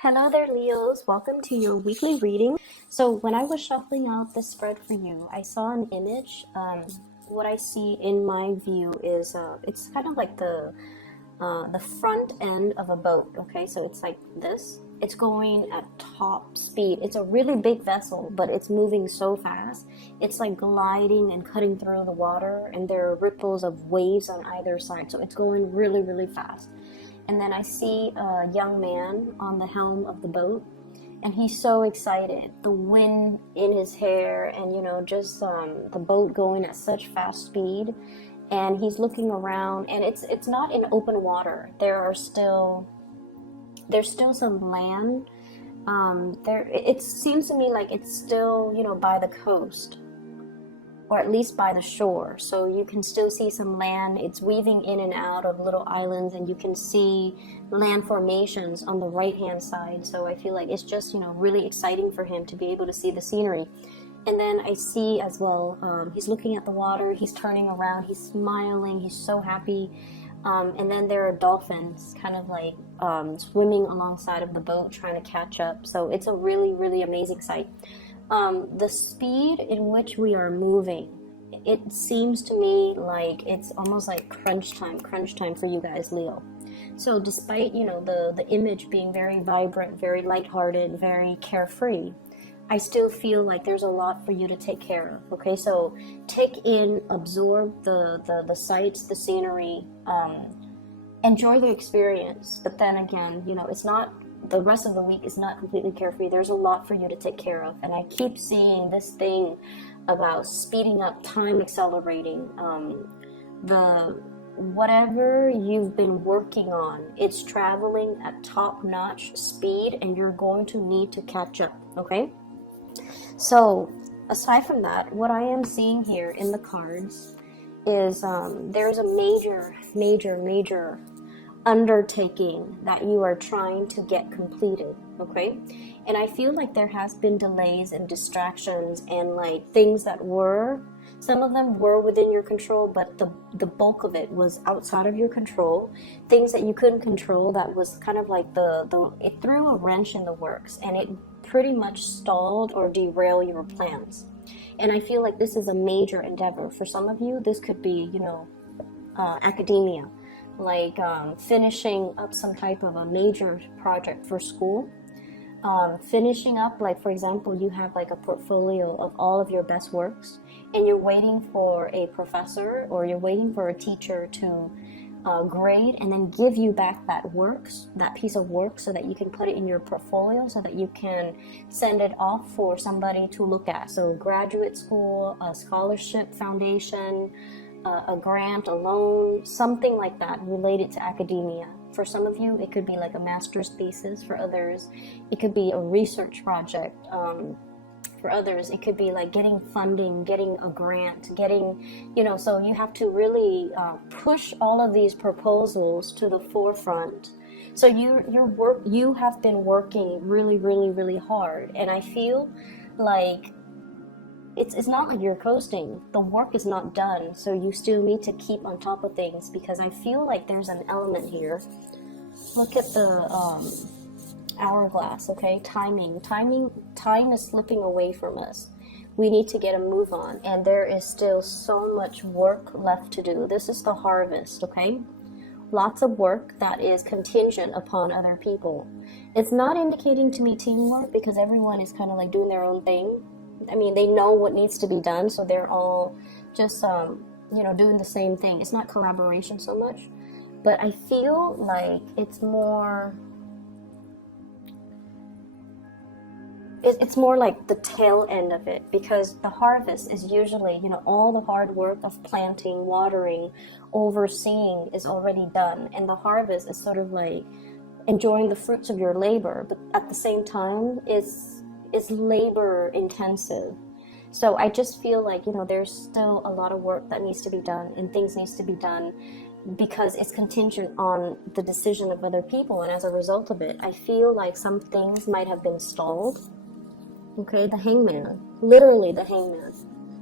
Hello there, Leos. Welcome to your weekly reading. So, when I was shuffling out this spread for you, I saw an image. What I see in my view is it's kind of like the front end of a boat. Okay, so it's like this. It's going at top speed. It's a really big vessel, but it's moving so fast. It's like gliding and cutting through the water, and there are ripples of waves on either side. So it's going really, really fast. And then I see a young man on the helm of the boat, and he's so excited. The wind in his hair, and just the boat going at such fast speed. And he's looking around, and it's not in open water. There's still some land. It seems to me like it's still by the coast, or at least by the shore, so you can still see some land. It's weaving in and out of little islands, and you can see land formations on the right hand side. So I feel like it's just really exciting for him to be able to see the scenery. And then I see as well, he's looking at the water, he's turning around, he's smiling, he's so happy. And then there are dolphins kind of like swimming alongside of the boat trying to catch up. So it's a really, really amazing sight. The speed in which we are moving, it seems to me like it's almost like crunch time for you guys, Leo. So despite the image being very vibrant, very lighthearted, very carefree, I still feel like there's a lot for you to take care of. Okay, so take in, absorb the sights, the scenery, enjoy the experience. But then again, it's not, the rest of the week is not completely carefree. There's a lot for you to take care of. And I keep seeing this thing about speeding up, time accelerating, whatever you've been working on, it's traveling at top-notch speed, and you're going to need to catch up. Okay, so aside from that, what I am seeing here in the cards is there's a major undertaking that you are trying to get completed. Okay, and I feel like there has been delays and distractions, and like things that were, some of them were within your control, but the bulk of it was outside of your control. Things that you couldn't control, that was kind of like it threw a wrench in the works, and it pretty much stalled or derailed your plans. And I feel like this is a major endeavor. For some of you, this could be academia, like finishing up some type of a major project for school. Finishing up, like for example, you have like a portfolio of all of your best works, and you're waiting for a professor or you're waiting for a teacher to grade and then give you back that piece of work, so that you can put it in your portfolio, so that you can send it off for somebody to look at. So graduate school, a scholarship foundation, a grant, a loan, something like that related to academia. For some of you, it could be like a master's thesis. For others, it could be a research project. For others, it could be like getting funding, getting a grant, so you have to really push all of these proposals to the forefront. So you have been working really, really, really hard, and I feel like it's not like you're coasting. The work is not done, so you still need to keep on top of things, because I feel like there's an element here. Look at the hourglass. Okay, time is slipping away from us. We need to get a move on, and there is still so much work left to do. This is the harvest. Okay, lots of work that is contingent upon other people. It's not indicating to me teamwork, because everyone is kind of like doing their own thing. I mean, they know what needs to be done, so they're all just doing the same thing. It's not collaboration so much, but I feel like it's more like the tail end of it, because the harvest is usually, all the hard work of planting, watering, overseeing is already done, and the harvest is sort of like enjoying the fruits of your labor, but at the same time is labor intensive. So I just feel like there's still a lot of work that needs to be done, and things needs to be done, because it's contingent on the decision of other people. And as a result of it, I feel like some things might have been stalled. Okay, the hangman, literally the hangman.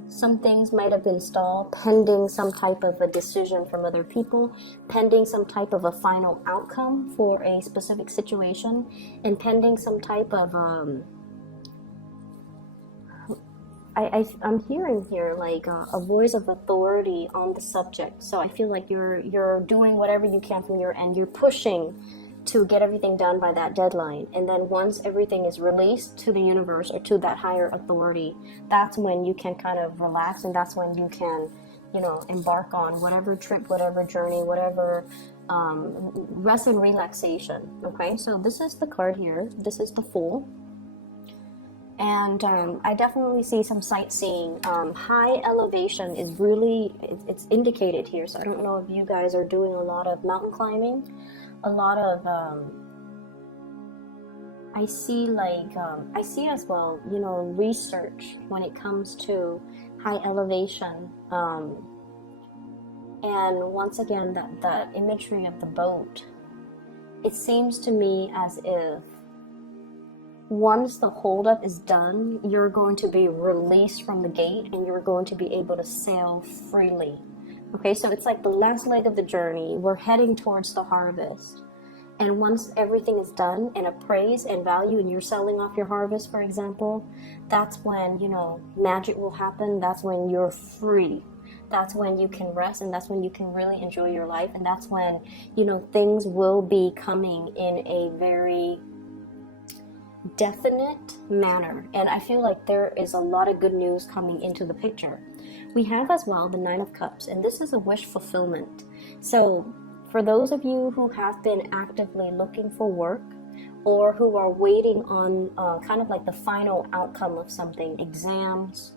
Some things might have been stalled pending some type of a decision from other people, pending some type of a final outcome for a specific situation, and pending some type of I'm hearing here like a voice of authority on the subject. So I feel like you're doing whatever you can from your end. You're pushing to get everything done by that deadline, and then once everything is released to the universe or to that higher authority, that's when you can kind of relax, and that's when you can, you know, embark on whatever trip, whatever journey, whatever rest and relaxation. Okay, so this is the card here. This is the Fool. And I definitely see some sightseeing. High elevation is really, it's indicated here. So I don't know if you guys are doing a lot of mountain climbing, a lot of, I see as well, you know, research when it comes to high elevation. And once again, that imagery of the boat, it seems to me as if once the holdup is done, you're going to be released from the gate and you're going to be able to sail freely. Okay, so it's like the last leg of the journey. We're heading towards the harvest. And once everything is done and appraised and valued and you're selling off your harvest, for example, that's when, you know, magic will happen. That's when you're free. That's when you can rest, and that's when you can really enjoy your life. And that's when, you know, things will be coming in a very definite manner. And I feel like there is a lot of good news coming into the picture. We have as well the Nine of Cups, and this is a wish fulfillment. So for those of you who have been actively looking for work, or who are waiting on kind of like the final outcome of something, exams,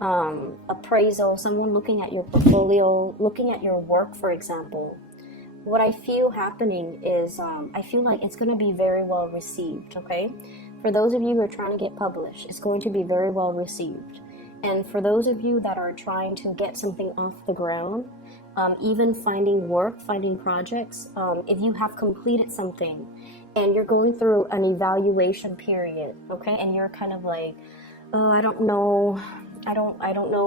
appraisal, someone looking at your portfolio, looking at your work, for example, what I feel happening is I feel like it's going to be very well received, okay? For those of you who are trying to get published, it's going to be very well received. And for those of you that are trying to get something off the ground, even finding work, finding projects, if you have completed something and you're going through an evaluation period, okay, and you're kind of like, oh, I don't know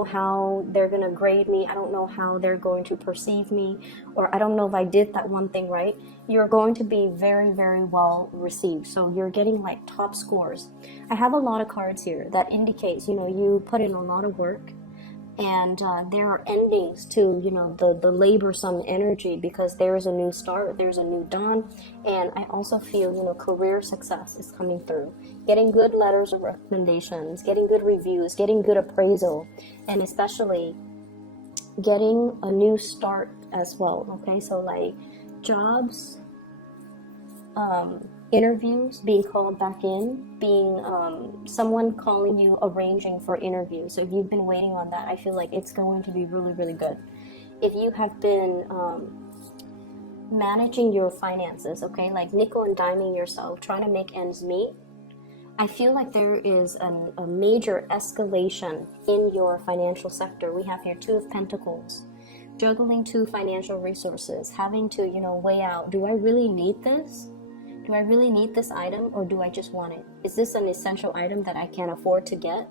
how they're going to grade me. I don't know how they're going to perceive me, or I don't know if I did that one thing right. You're going to be very, very well received. So you're getting like top scores. I have a lot of cards here that indicates, you know, you put in a lot of work, and there are endings to, you know, the laborsome energy, because there's a new start, there's a new dawn. And I also feel, you know, career success is coming through, getting good letters of recommendations, getting good reviews, getting good appraisal, and especially getting a new start as well. Okay, so like jobs, interviews, being called back in, being someone calling you, arranging for interviews. So if you've been waiting on that, I feel like it's going to be really, really good. If you have been managing your finances, okay, like nickel and diming yourself, trying to make ends meet, I feel like there is a major escalation in your financial sector. We have here Two of Pentacles, juggling two financial resources, having to, you know, weigh out, do I really need this? Do I really need this item, or do I just want it? Is this an essential item that I can afford to get?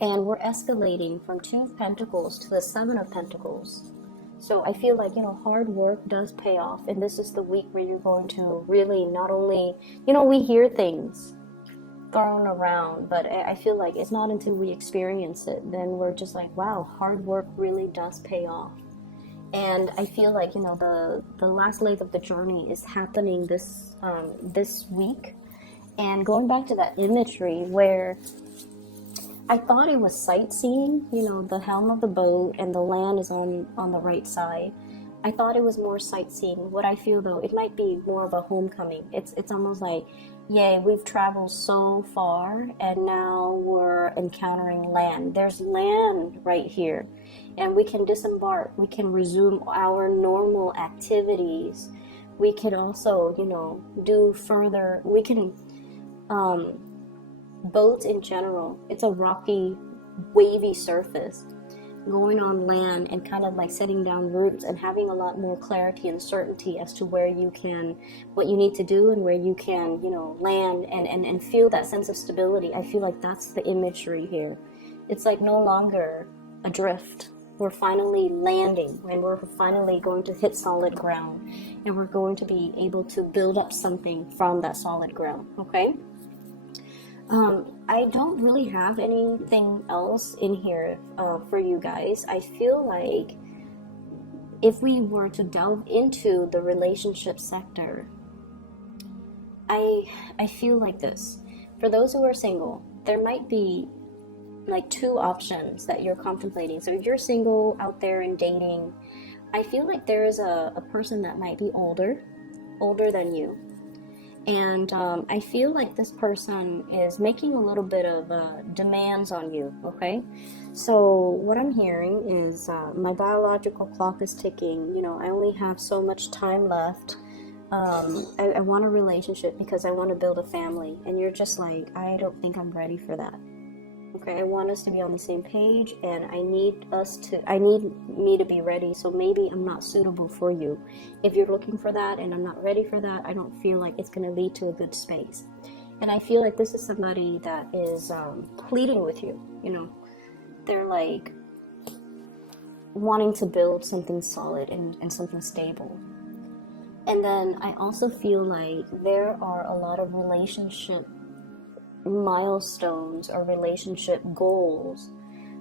And we're escalating from Two of Pentacles to the Seven of Pentacles. So I feel like, you know, hard work does pay off. And this is the week where you're going to really not only, you know, we hear things thrown around, but I feel like it's not until we experience it, then we're just like, wow, hard work really does pay off. And I feel like, you know, the last leg of the journey is happening this week. And going back to that imagery where I thought it was sightseeing, you know, the helm of the boat and the land is on the right side. I thought it was more sightseeing. What I feel though, it might be more of a homecoming. It's almost like, yay, we've traveled so far and now we're encountering land. There's land right here. And we can disembark. We can resume our normal activities. We can also, you know, do further. We can, boats in general, it's a rocky, wavy surface. Going on land and kind of like setting down roots and having a lot more clarity and certainty as to where you can, what you need to do and where you can, you know, land and feel that sense of stability. I feel like that's the imagery here. It's like no longer adrift. We're finally landing, and we're finally going to hit solid ground, and we're going to be able to build up something from that solid ground, okay? I don't really have anything else in here for you guys. I feel like if we were to delve into the relationship sector, I feel like this. For those who are single, there might be like two options that you're contemplating. So if you're single out there and dating, I feel like there is a person that might be older than you. And I feel like this person is making a little bit of demands on you, okay? So what I'm hearing is my biological clock is ticking. You know, I only have so much time left. I want a relationship because I want to build a family. And you're just like, I don't think I'm ready for that. Okay, I want us to be on the same page, and I need me to be ready, so maybe I'm not suitable for you. If you're looking for that and I'm not ready for that, I don't feel like it's going to lead to a good space. And I feel like this is somebody that is pleading with you, you know. They're like wanting to build something solid and something stable. And then I also feel like there are a lot of relationship milestones or relationship goals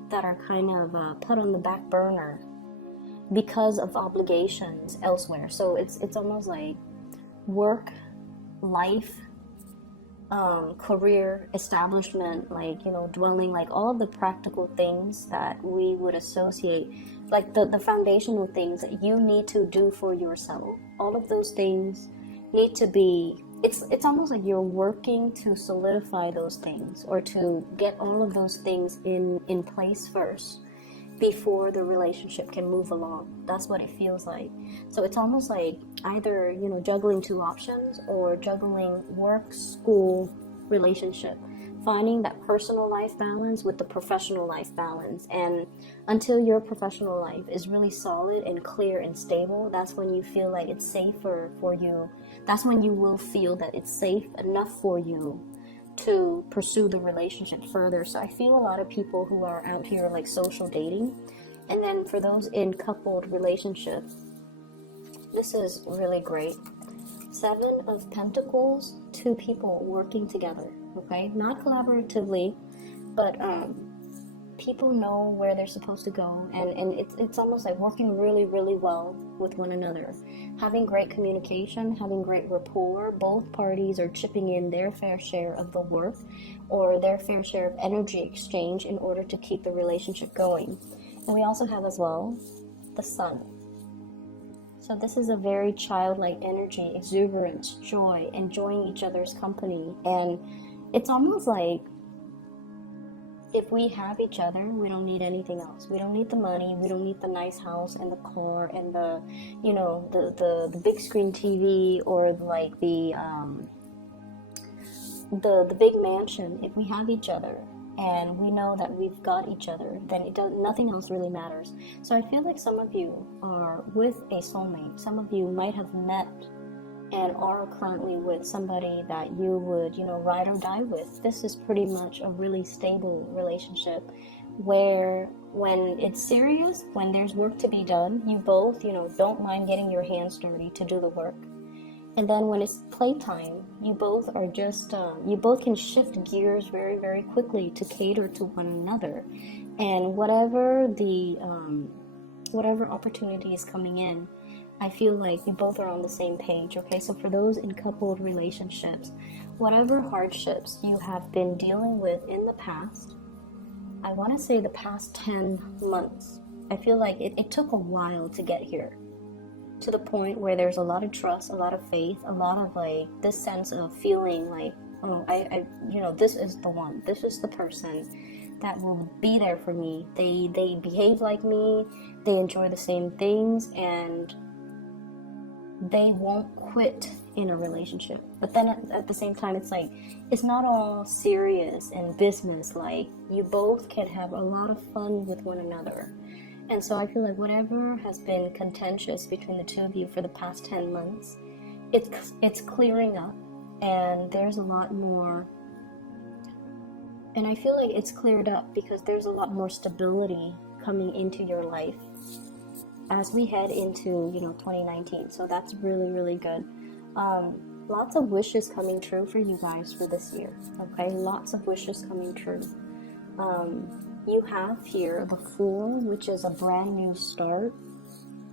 that are kind of put on the back burner because of obligations elsewhere. So it's almost like work, life, career, establishment, like, you know, dwelling, like all of the practical things that we would associate, like the foundational things that you need to do for yourself. All of those things need to be, it's almost like you're working to solidify those things, or to get all of those things in place first before the relationship can move along. That's what it feels like. So it's almost like either, you know, juggling two options, or juggling work, school, relationship, finding that personal life balance with the professional life balance. And until your professional life is really solid and clear and stable, that's when you feel like it's safer for you. That's when you will feel that it's safe enough for you to pursue the relationship further. So I feel a lot of people who are out here like social dating, and then for those in coupled relationships, this is really great. 7 of Pentacles, 2 people working together, okay? Not collaboratively, but people know where they're supposed to go, and it's almost like working really, really well with one another. Having great communication, having great rapport. Both parties are chipping in their fair share of the work, or their fair share of energy exchange, in order to keep the relationship going. And we also have as well the Sun. So this is a very childlike energy, exuberance, joy, enjoying each other's company. And it's almost like, if we have each other, we don't need anything else. We don't need the money. We don't need the nice house and the car and the, you know, the big screen TV, or like the big mansion. If we have each other and we know that we've got each other, then nothing else really matters. So I feel like some of you are with a soulmate. Some of you might have met and are currently with somebody that you would, you know, ride or die with. This is pretty much a really stable relationship, where when it's serious, when there's work to be done, you both, you know, don't mind getting your hands dirty to do the work. And then when it's playtime, you both are just, you both can shift gears very, very quickly to cater to one another. And whatever opportunity is coming in, I feel like you both are on the same page, okay? So for those in coupled relationships, whatever hardships you have been dealing with in the past, I want to say the past 10 months, I feel like it took a while to get here, to the point where there's a lot of trust, a lot of faith, a lot of like this sense of feeling like, oh, I you know, this is the one, this is the person that will be there for me. They behave like me, they enjoy the same things, and they won't quit in a relationship. But then at the same time, it's like, it's not all serious and business. Like, you both can have a lot of fun with one another. And so I feel like whatever has been contentious between the two of you for the past 10 months, it's clearing up, and there's a lot more. And I feel like it's cleared up because there's a lot more stability coming into your life as we head into, 2019. So that's really, really good. Lots of wishes coming true for you guys for this year. Okay, lots of wishes coming true. You have here the Fool, which is a brand new start.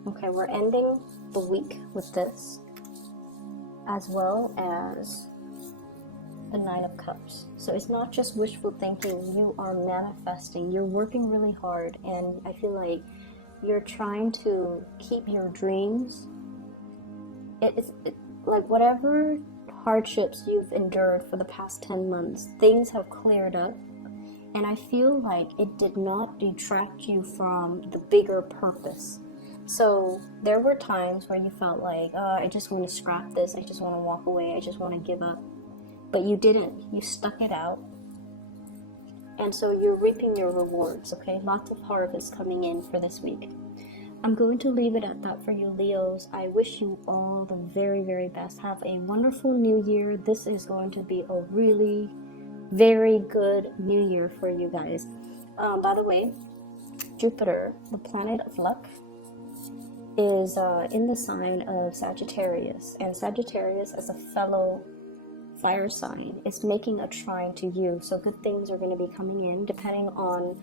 Okay, we're ending the week with this, as well as the Nine of Cups. So it's not just wishful thinking, you are manifesting, you're working really hard, and I feel like you're trying to keep your dreams. Like whatever hardships you've endured for the past 10 months, things have cleared up, and I feel like it did not detract you from the bigger purpose. So there were times where you felt like, I just want to scrap this, I just want to walk away, I just want to give up. But you didn't. You stuck it out. And so you're reaping your rewards, okay? Lots of harvest coming in for this week. I'm going to leave it at that for you, Leos. I wish you all the very, very best. Have a wonderful new year. This is going to be a really very good new year for you guys. By the way, Jupiter, the planet of luck, is in the sign of Sagittarius. And Sagittarius, as a fellow fire sign, is making a trine to you, so good things are going to be coming in depending on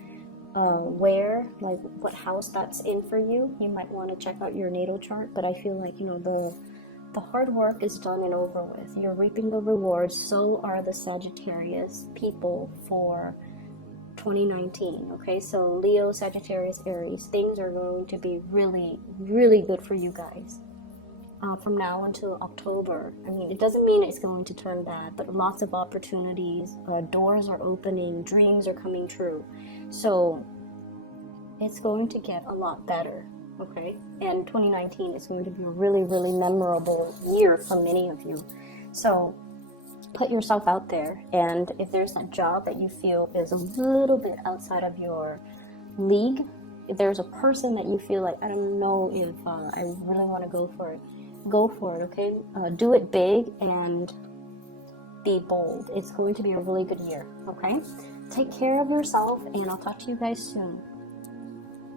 where, like what house that's in for you. You might want to check out your natal chart, but I feel like the hard work is done and over with. You're reaping the rewards. So are the Sagittarius people for 2019. Okay, so Leo, Sagittarius, Aries, things are going to be really, really good for you guys. From now until October. I mean, it doesn't mean it's going to turn bad, but lots of opportunities, doors are opening, dreams are coming true. So it's going to get a lot better, okay? And 2019 is going to be a really, really memorable year for many of you. So put yourself out there, and if there's a job that you feel is a little bit outside of your league, if there's a person that you feel like, I don't know if I really want to go for it, okay? Do it big and be bold. It's going to be a really good year, okay? Take care of yourself, and I'll talk to you guys soon.